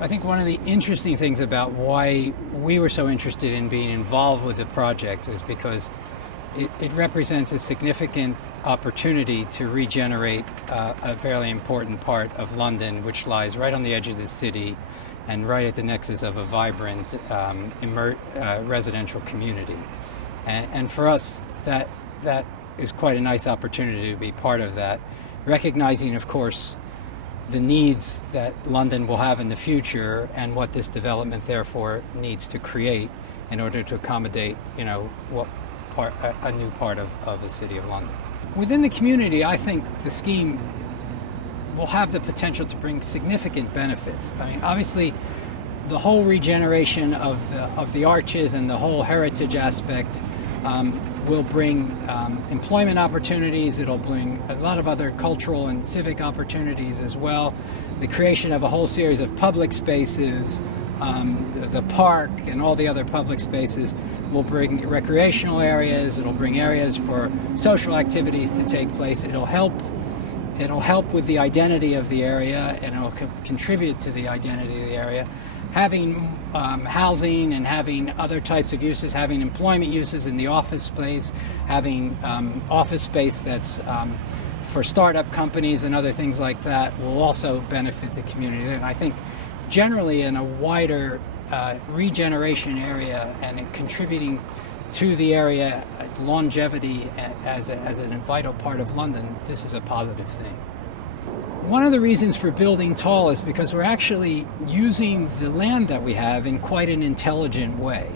I think one of the interesting things about why we were so interested in being involved with the project is because it represents a significant opportunity to regenerate a fairly important part of London, which lies right on the edge of the city and right at the nexus of a vibrant residential community. And for us, that is quite a nice opportunity to be part of that, recognizing, of course, the needs that London will have in the future and what this development therefore needs to create in order to accommodate, a new part of the City of London. Within the community, I think the scheme will have the potential to bring significant benefits. I mean, obviously, the whole regeneration of the arches and the whole heritage aspect will bring employment opportunities. It'll bring a lot of other cultural and civic opportunities as well. The creation of a whole series of public spaces, the park and all the other public spaces will bring recreational areas. It'll bring areas for social activities to take place. It'll help with the identity of the area, and it'll contribute to the identity of the area. Having housing and having other types of uses, having employment uses in the office space, having office space that's for startup companies and other things like that will also benefit the community. And I think generally in a wider regeneration area and contributing to the area longevity as a vital part of London, this is a positive thing. One of the reasons for building tall is because we're actually using the land that we have in quite an intelligent way.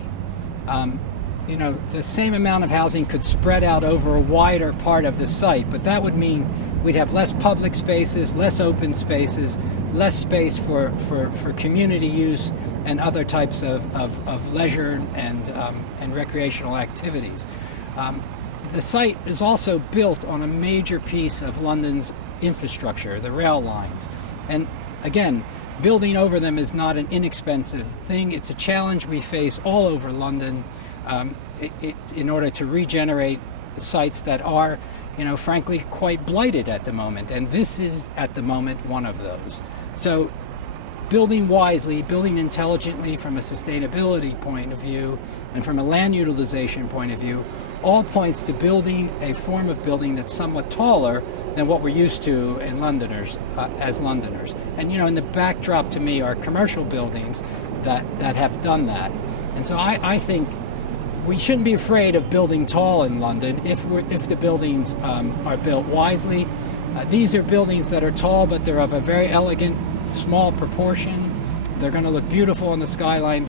The same amount of housing could spread out over a wider part of the site, but that would mean we'd have less public spaces, less open spaces, less space for community use and other types of leisure and recreational activities. The site is also built on a major piece of London's infrastructure, the rail lines. And again, building over them is not an inexpensive thing. It's a challenge we face all over London in order to regenerate sites that are, frankly, quite blighted at the moment. And this is, at the moment, one of those. So building wisely, building intelligently from a sustainability point of view and from a land utilization point of view, all points to building a form of building that's somewhat taller than what we're used to in Londoners, as Londoners. And in the backdrop to me are commercial buildings that have done that. And so I think we shouldn't be afraid of building tall in London if the buildings are built wisely. These are buildings that are tall, but they're of a very elegant, small proportion. They're going to look beautiful on the skyline.